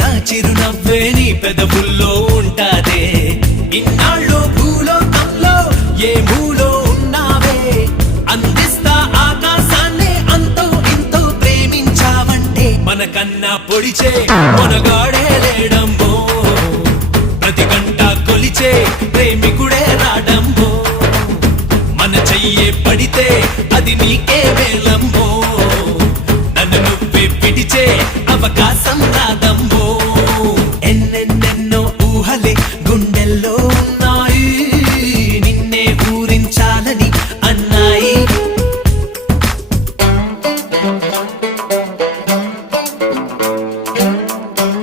నా చిరునవ్వే నీ పెదవుల్లో ఉంటాదే. ఇన్నాళ్ళు భూలోకంలో ఏ మూలో ఉన్నావే, అందిస్తా ఆకాశాన్ని అంతో ఇంతో ప్రేమించావంటే. మనకన్నా పొడిచే మనగాడే లేడమ్మో, ప్రతి గంట కొలిచే ప్రేమికుడే రాడమ్మో. మన చెయ్యే పడితే అది నీకే మేలు.